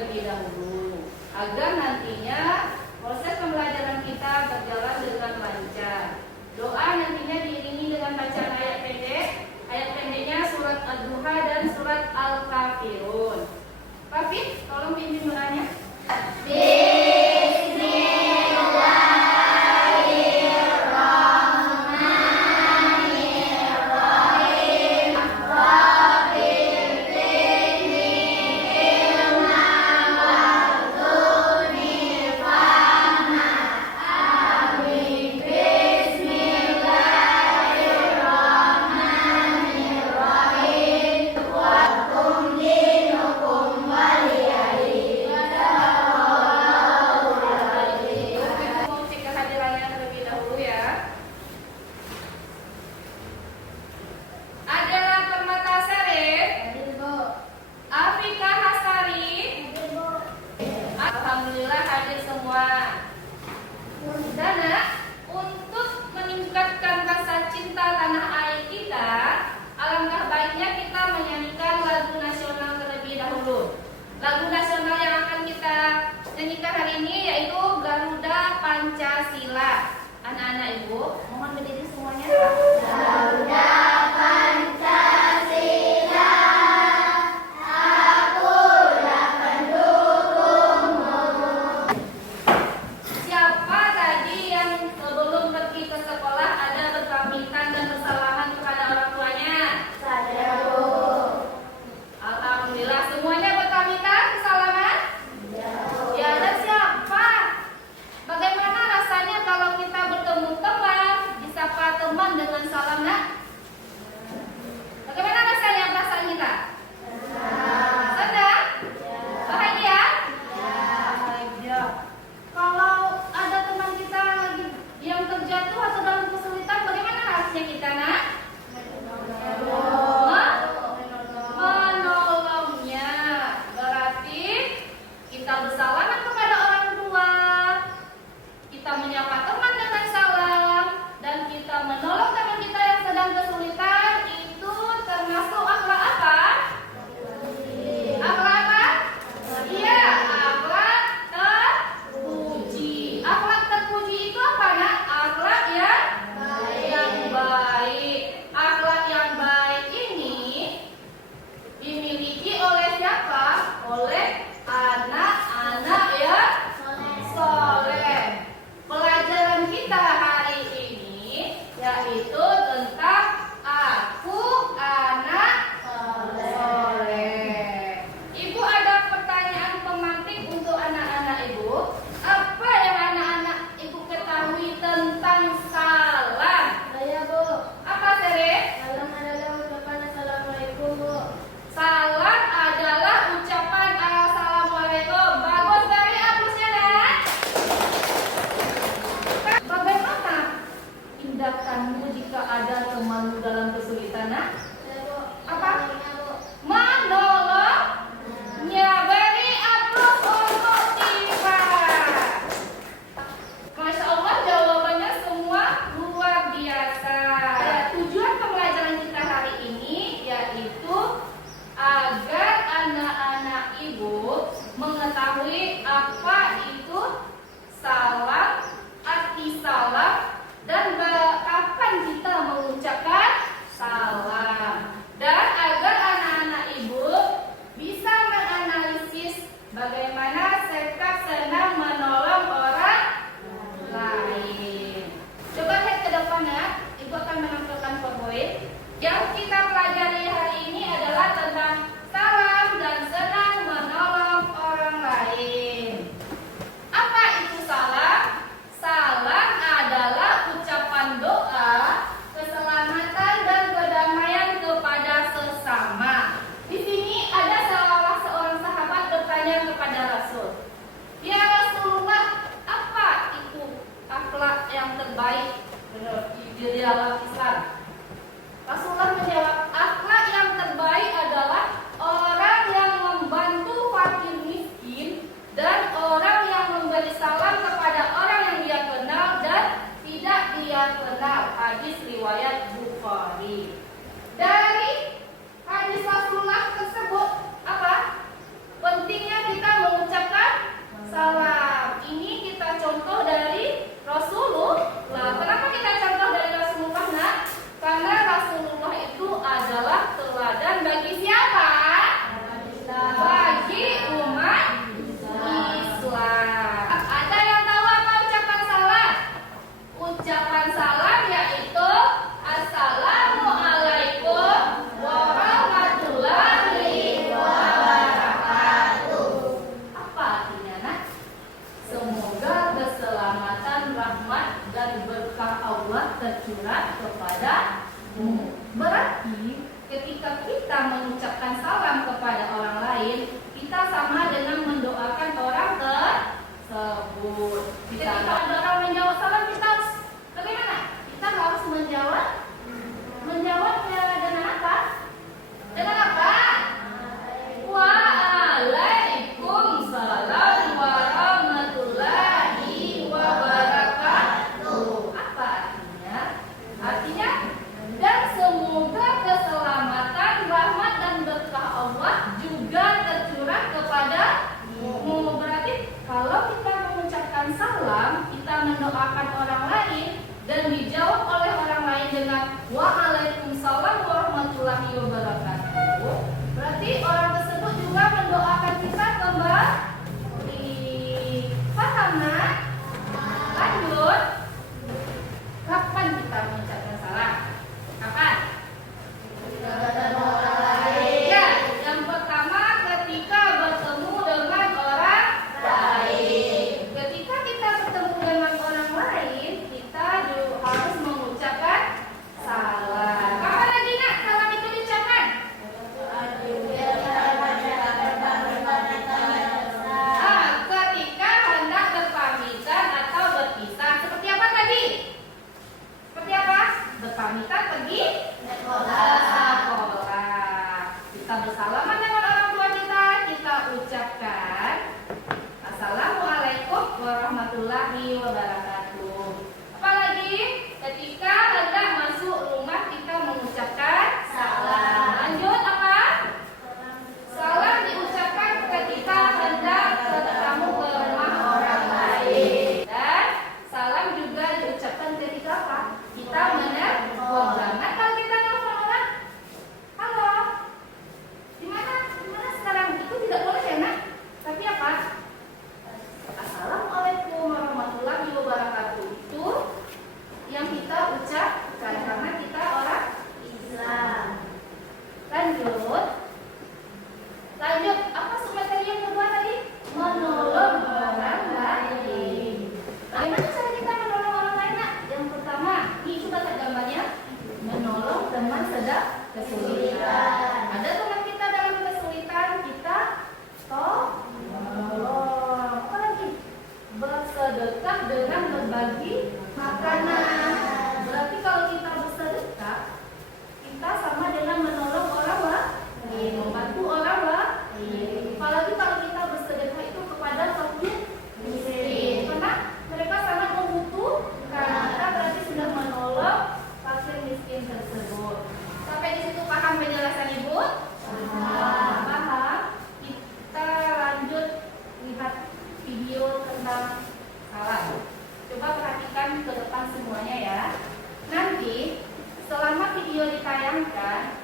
terlebih dahulu agar nantinya proses pembelajaran kita berjalan dengan lancar. Doa nantinya diiringi dengan bacaan ayat pendek. Ayat pendeknya surat Ad-Duha dan surat Al-Kafirun. Rafid, tolong pimpin doanya. Alhamdulillah hadir semua. Dan untuk meningkatkan rasa cinta tanah air kita, alangkah baiknya kita menyanyikan lagu nasional terlebih dahulu. Lagu nasional yang akan kita nyanyikan hari ini yaitu Garuda Pancasila. Anak-anak ibu, mohon berdiri semuanya. Garuda Pancasila. Teman dengan salam nak. Bagaimana rasanya perasaan kita? Senang? Bahagia? Bahagia. Kalau ada teman kita lagi yang terjatuh atau dalam kesulitan, bagaimana rasanya kita nak? Menolongnya. Berarti kita bersalaman kepada orang tua, kita menyapa teman dengan salam, dan kita menolong teman kita yang sedang kesulitan. Itu termasuk akhlak apa? Akhlak apa? Iya, akhlak terpuji. Akhlak terpuji itu apa nak? Akhlak yang baik. Akhlak yang baik ini dimiliki oleh siapa? Oleh anak-anak yang soleh. Pelajaran kita hari ini yaitu tentang aku anak soleh. Ibu ada pertanyaan pemantik untuk anak-anak ibu. Apa yang anak-anak ibu ketahui tentang salam? Saya Bu. Apa Sere? Salam adalah ucapan assalamualaikum Bu. Salam adalah ucapan assalamualaikum. Bagus dari apusnya nak. Bagaimana tindakanmu jika ada temanmu dalam kesulitan nak? Saya Bu. Apa? Bu. Menolongnya. Beri aplaus untuk Tifa. Masya Allah, jawabannya semua luar biasa. Tujuan pembelajaran kita hari ini yaitu agar anak-anak ibu mengetahui apa itu salam, arti salam, dan kapan kita mengucapkan salam, dan agar anak-anak ibu bisa menganalisis bagaimana sikap senang menolong orang lain. Coba lihat ke depan ya, ibu akan menampilkan PowerPoint. Yang kita pelajari hari ini adalah tentang salam dan senang menolong orang lain. Apa itu salam? Salam adalah ucapan doa, keselamatan dan kedamaian kepada sesama. Di sini ada salah seorang sahabat bertanya kepada Rasul, "Ya Rasulullah, apa itu akhlak yang terbaik di dalam Islam?" Rasulullah menjawab, "Akhlak yang terbaik adalah orang yang membantu fakir miskin dan orang yang memberi salam kepada orang yang dia kenal dan tidak dia kenal." Hadis riwayat Bukhari. Dari hadis Rasulullah tersebut apa? Pentingnya kita tentang salam. Coba perhatikan ke depan semuanya ya. Nanti selama video ditayangkan,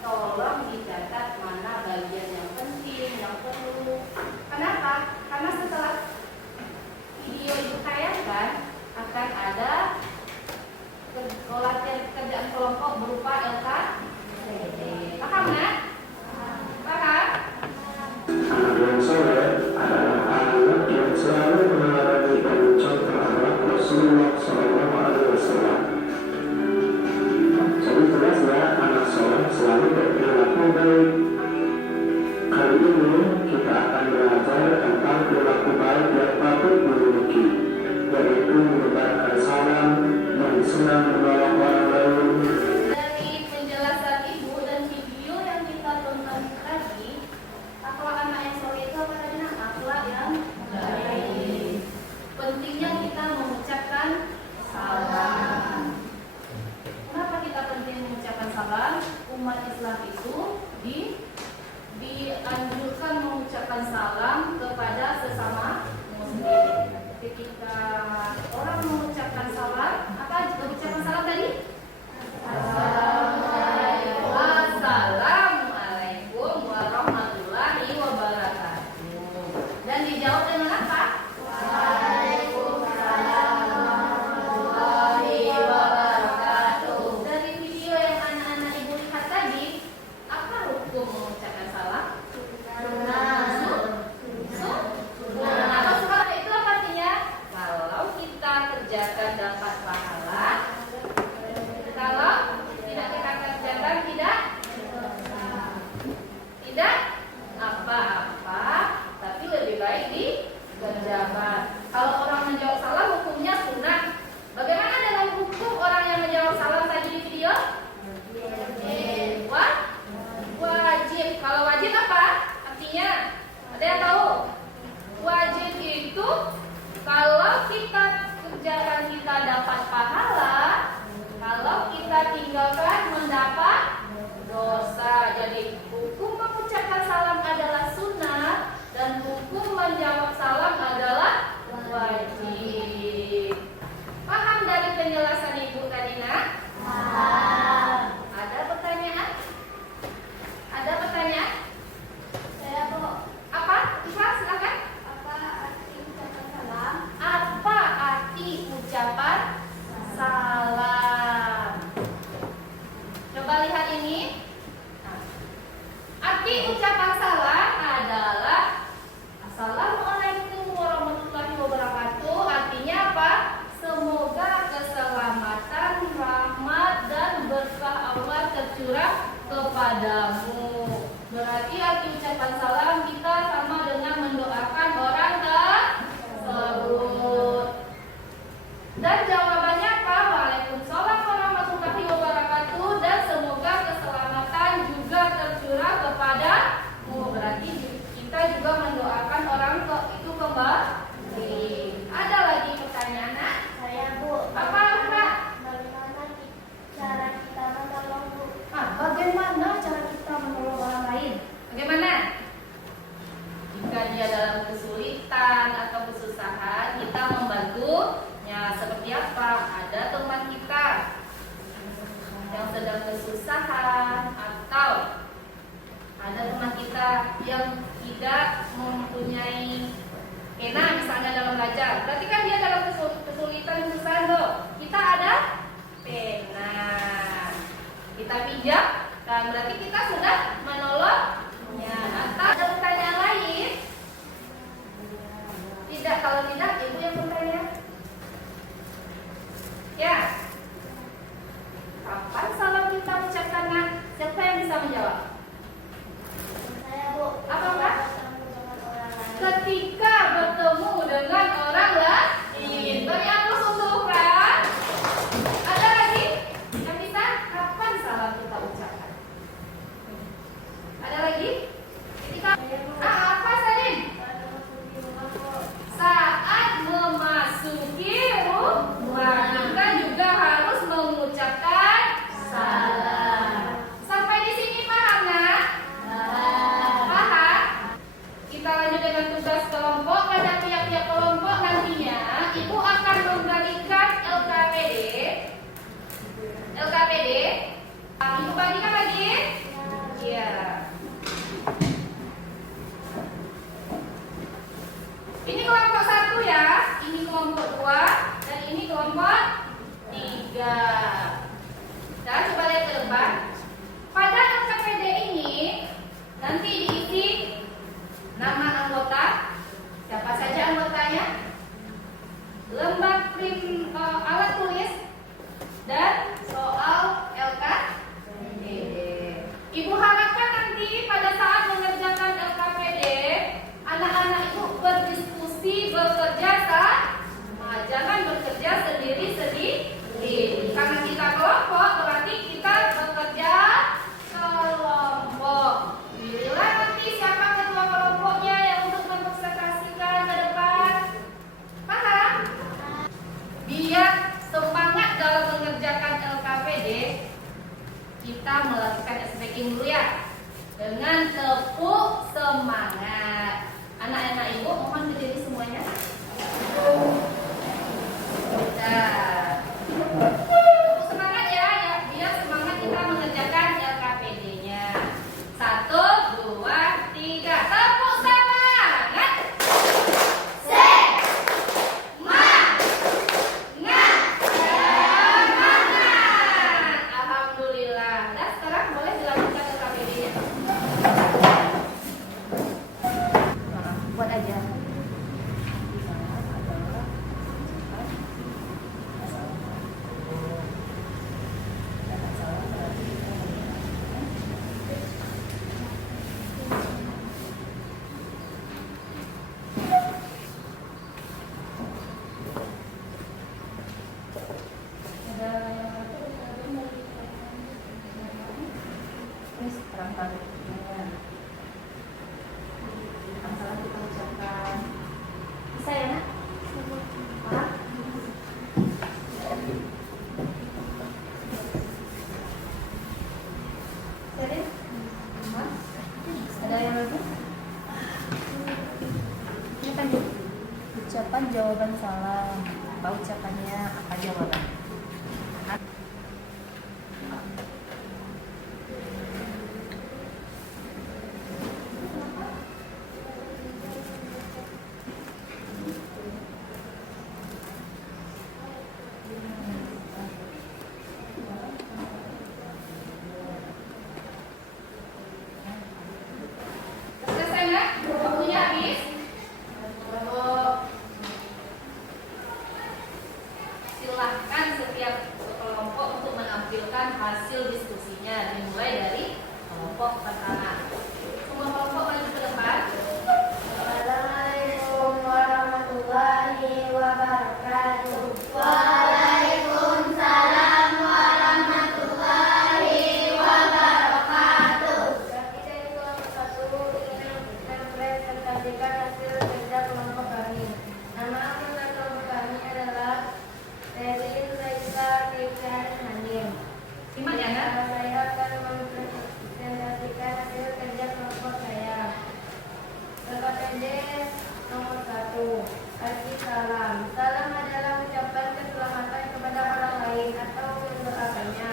tolong dicatat mana bagian yang penting, yang perlu. Kenapa? Karena setelah video ditayangkan akan ada latihan kerjaan kelompok berupa LKTD. Paham nggak? Paham? Anak yang soleh adalah anak yang selalu meneladani dan mencontoh akhlak Rasulullah SAW. Jadi jelas ya, anak soleh selalu berperilaku baik. Kali ini kita akan belajar tentang perilaku baik yang patut dimiliki, yaitu menyebarkan salam dan senang menolong orang lain. Dari penjelasan ibu dan video yang kita tonton tadi, akhlak anak yang soleh itu apa tadi? Akhlak yang baik. Pentingnya kita mengucapkan salam. Kenapa kita penting mengucapkan salam? Umat Islam itu dianjurkan mengucapkan salam kepada sesama muslim. Ketika orang mengucapkan salam, apa ucapan salam tadi? Assalamualaikum warahmatullahi wabarakatuh. Dan dijawab dengan apa? Waalaikumsalam warahmatullahi wabarakatuh. Dari video yang anak-anak ibu lihat tadi, apa hukum mengucapkan salam? Apa sunnah itu apa artinya? Kalau kita kerjakan dapat pahala, kalau tidak kita kerjakan tidak apa-apa, tapi lebih baik dikerjakan. Kalau orang menjawab salam hukumnya sunnah. Bagaimana dengan hukum orang yang menjawab salam tadi di video? Wajib. Kalau wajib apa? Artinya ada yang tahu? Wajib itu kalau kita kerjakan kita dapat pahala, kalau kita tinggalkan mendapat dosa. Jadi hukum mengucapkan salam adalah sunnah dan hukum menjawab salam adalah wajib. Paham dari penjelasan ibu tadi nak? Ada pertanyaan? Ada pertanyaan? Saya Bu, Apa? Ikhlas, silakan. apa arti ucapan salam? Apa arti ucapan salam? Coba lihat ini. Nah, arti ucapan salam adalah Assalamualaikum warahmatullahi wabarakatuh. Artinya apa? Semoga keselamatan, rahmat dan berkah Allah tercurah kepadamu. Berarti arti ucapan salam kita sama dengan mendoakan orang tersebut. Dan jawabannya apa? Waalaikumsalam warahmatullahi wabarakatuh. Dan semoga keselamatan juga tercurah kepadamu. Berarti kita juga mendoakan orang itu kembali. Ada lagi pertanyaan nak? Saya Bu, Apa Kak? bagaimana cara kita menolong Bu? Bagaimana cara kita menolong orang lain? Bagaimana? Jika dia dalam kesulitan atau kesusahan, kita membantunya. Seperti apa? Ada teman kita yang sedang kesusahan, atau ada teman kita yang tidak mempunyai pena misalnya dalam belajar. Berarti kan dia dalam kesulitan, kesusahan loh. Kita ada pena, kita pinjam, dan berarti kita sudah menolongnya. Atau ada pertanyaan lain? Tidak, kalau tidak ibu yang bertanya. Ya. Kapan salam kita ucapkan nak? Siapa yang bisa menjawab? Saya Bu, Apa, Kak? bertemu dengan orang lain. Ketika bertemu dengan orang lain. Beri aplaus untuk Fran. Ada lagi yang bisa? Kapan salam kita ucapkan? Ada lagi? Ketika apa Salim? Saat memasuki rumah, kita juga harus mengucapkan salam. Sampai di sini paham nak? Paham? Kita lanjut dengan tugas kelompok. Ada pihak-pihak kelompok nanti Mulia. Ini kelompok 1 ya, ini kelompok 2, dan ini kelompok 3. Nah, coba lihat ke depan. Pada LKPD ini nanti diisi nama anggota, siapa saja anggotanya, lembar alat tulis, dan soal LKPD. Ibu harapkan nanti pada saat mengerjakan LKPD, anak-anak itu berdiskusi, bekerja sama, jangan bekerja sendiri-sendiri. Karena kita kelompok, berarti kita bekerja kelompok. Pilihlah nanti siapa ketua kelompoknya yang untuk mempresentasikan ke depan. Paham? Biar semangat dalam mengerjakan LKPD, kita melakukan speaking dulu ya, dengan tepuk semangat. Anak-anak ibu mohon berdiri semuanya. Tepuk semangat ya, biar semangat kita mengerjakan LKPD-nya. 1, 2, 3, tepuk semangat. Alhamdulillah. Nah, sekarang boleh dilakukan LKPD-nya. Buat aja. Bisa ya, Nak? Paham? Jadi, ada yang lagi? Ini kan ucapan jawaban salah. Apa ucapannya? Apa jawaban? Selesai nggak? Waktunya habis. Silahkan setiap kelompok untuk menampilkan hasil diskusinya, dimulai dari kelompok pertama. Semua kelompok maju ke depan. Assalamualaikum warahmatullahi wabarakatuh. Waalaikumsalam warahmatullahi wabarakatuh. Kami dari kelompok 1 ingin mempresentasikan hasil kerja kelompok kami. Nama anggota kelompok kami adalah Terin, Raisa, Tika, dan Hanim. Simak ya, Nak. Saya akan mempresentasikan hasil kerja kelompok saya. LKPD nomor 1. Kasih salam. Salam adalah ucapan keselamatan kepada orang lain atau mendoakannya.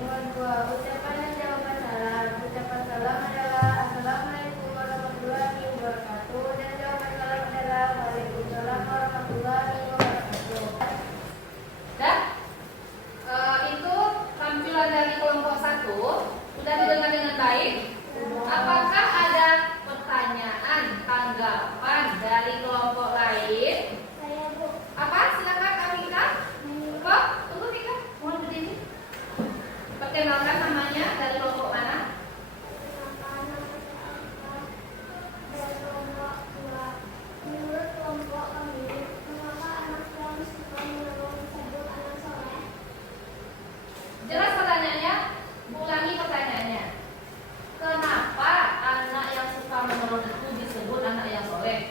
Nomor 2. Ucapan dan jawaban salam. Ucapan salam adalah Assalamualaikum warahmatullahi wabarakatuh, dan jawaban salam adalah Waalaikumsalam warahmatullahi wabarakatuh. Dan itu tampilan dari kelompok 1 sudah didengar dengan baik. Apakah ada pertanyaan, tanggapan dari kelompok lain? Saya Bu. Apa? Silakan kami kita. Kok? Tunggu Tika. Mohon berdiri. Perkenalkan namanya, dari kelompok mana? Menurut kelompok kami, mengapa anak yang suka menolong disebut anak soleh? Jelas pertanyaannya? Ulangi pertanyaannya. Kenapa anak yang suka menolong itu disebut anak yang soleh?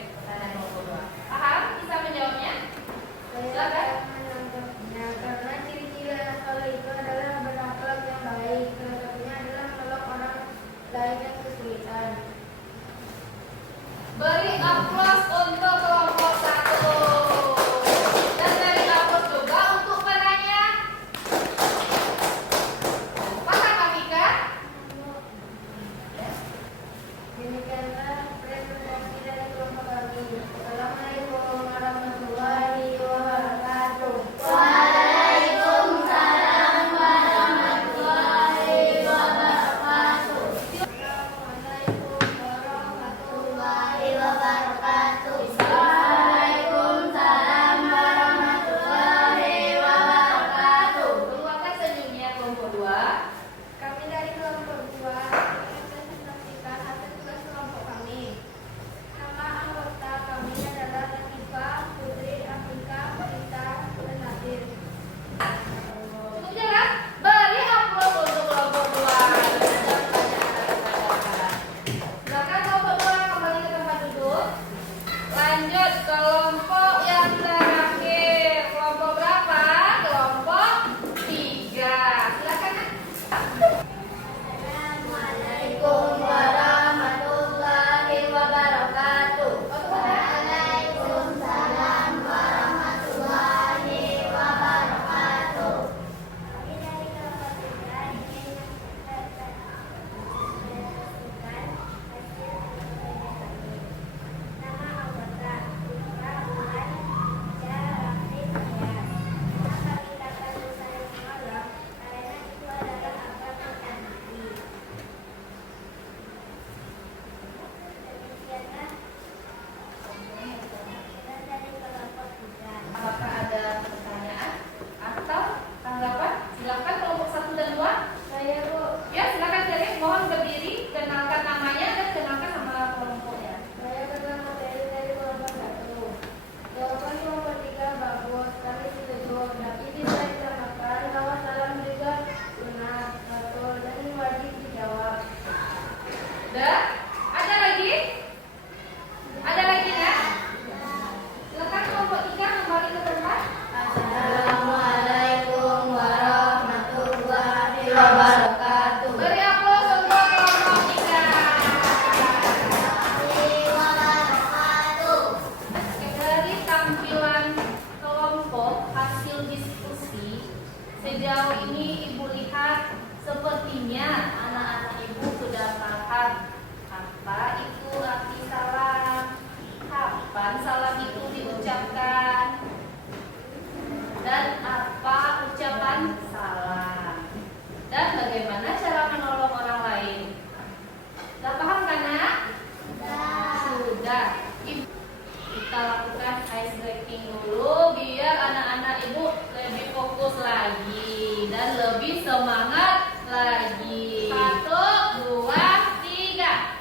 Kita lakukan ice breaking dulu biar anak-anak ibu lebih fokus lagi dan lebih semangat lagi. 1, 2, 3.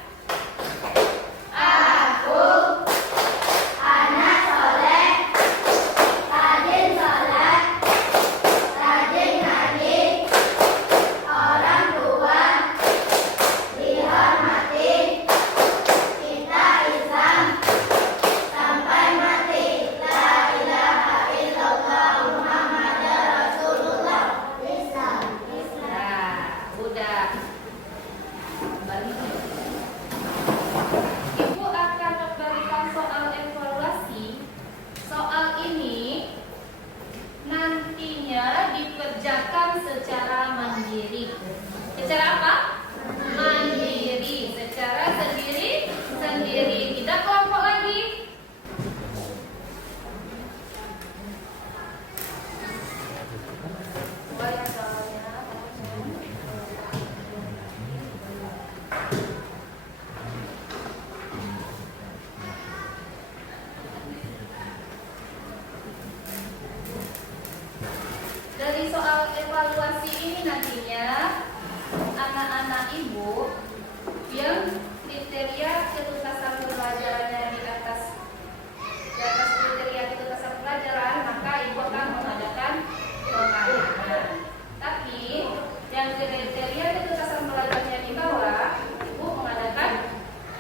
Aku anak soleh, rajin sholat, rajin ngaji, orang tua dihormati, kita Islam sampai mati. La ilaha illallah Muhammadar Rasulullah. Islam. Nah, udah. Kembali. Ibu akan memberikan soal evaluasi. Soal ini nantinya dikerjakan secara mandiri. Secara apa? Mandiri. Secara sendiri. Tidak kelompok lagi. Dari soal evaluasi ini nantinya anak-anak ibu yang kriteria ketuntasan pembelajarannya di atas kriteria ketuntasan pelajaran, maka ibu akan mengadakan pengamanan. Tapi yang kriteria ketuntasan pelajarannya di bawah, ibu mengadakan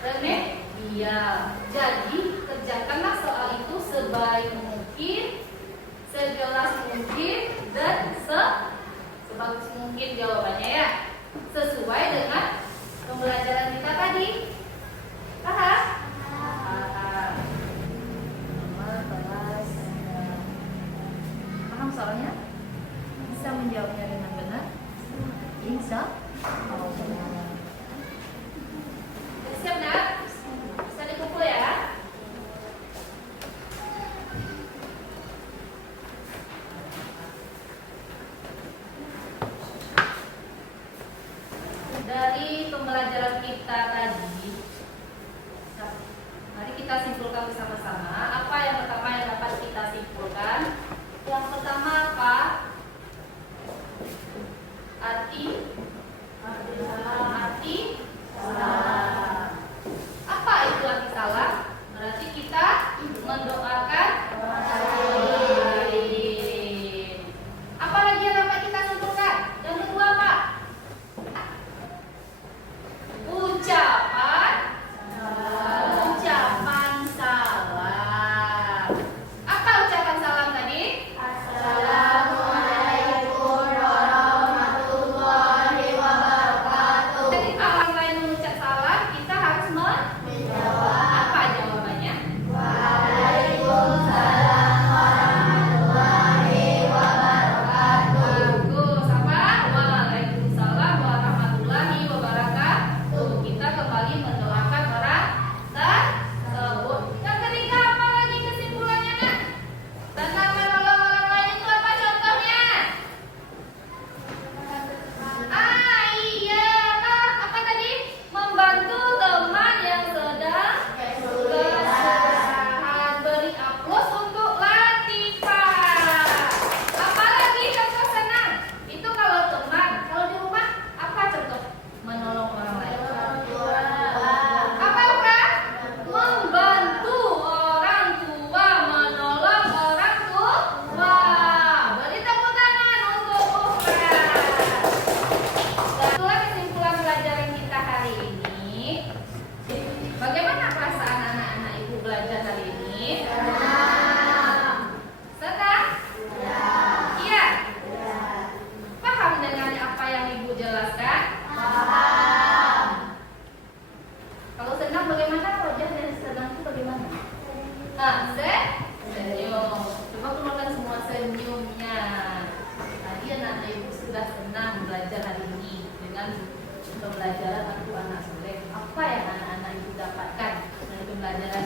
remedial. Jadi kerjakanlah soal itu sebaik mungkin, sejelas mungkin, dan sebagus mungkin jawabannya ya, sesuai dengan pembelajaran kita tadi. Paham? Paham. Nomor kelas. Paham soalnya? Bisa menjawabnya dengan benar? Insya Allah. Siap nak? Bisa dikumpul ya? Dari pembelajaran kita tadi, mari kita simpulkan bersama-sama. Apa yang pertama yang dapat kita simpulkan? Yang pertama apa? Arti salah. Apa itu arti salah? Berarti kita mendoakan orang lain. Apa lagi yang dapat kita simpulkan? Yang kedua apa? Ucapan salam. Apa ucapan salam tadi? Assalamualaikum warahmatullahi wabarakatuh. Ketika orang lain mengucap salam, kita harus menjawab. Apa jawabannya? Waalaikumsalam warahmatullahi wabarakatuh. Bagus. Apa? Waalaikumsalam warahmatullahi wabarakatuh. Kita kembali mendoakan orang tersebut. Yang ketiga apa lagi kesimpulannya nak? Tentang menolong orang lain itu apa contohnya? Iya. Apa tadi? Membantu teman yang sedang kesusahan. Beri aplaus untuk Latifah. Apalagi contoh senang? Itu kalau teman. Kalau di rumah apa contoh menolong orang lain? Apa bukan? Membantu orang tua, menolong orang tua. Beri tepuk tangan untuk Ufra. Itulah kesimpulan pelajaran kita hari ini. Bagaimana perasaan anak-anak ibu belajar hari ini? Senang? Iya. Paham dengan apa yang ibu jelaskan? Kalau senang bagaimana? Wajah dan senang itu bagaimana? Senyum. Coba keluarkan semua senyumnya. Tadi anak-anak ibu sudah senang belajar hari ini dengan pembelajaran Aku Anak Soleh. Apa yang anak-anak ibu dapatkan dari pembelajaran